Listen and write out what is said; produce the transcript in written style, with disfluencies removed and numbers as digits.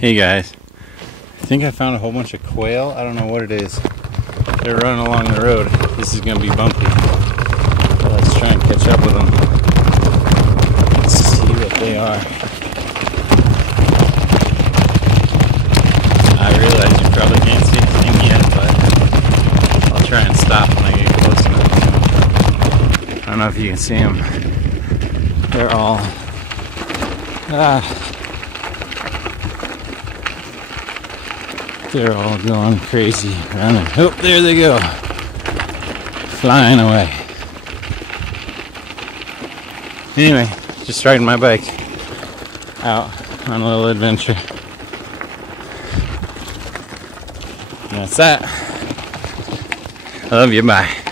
Hey guys, I think I found a whole bunch of quail. I don't know what it is. They're running along the road. This is gonna be bumpy. But let's try and catch up with them. Let's see what they are. I realize you probably can't see anything yet, but I'll try and stop when I get close enough. I don't know if you can see them. They're all they're all going crazy, running. Oh, there they go. Flying away. Anyway, just riding my bike out on a little adventure. And that's that. I love you, bye.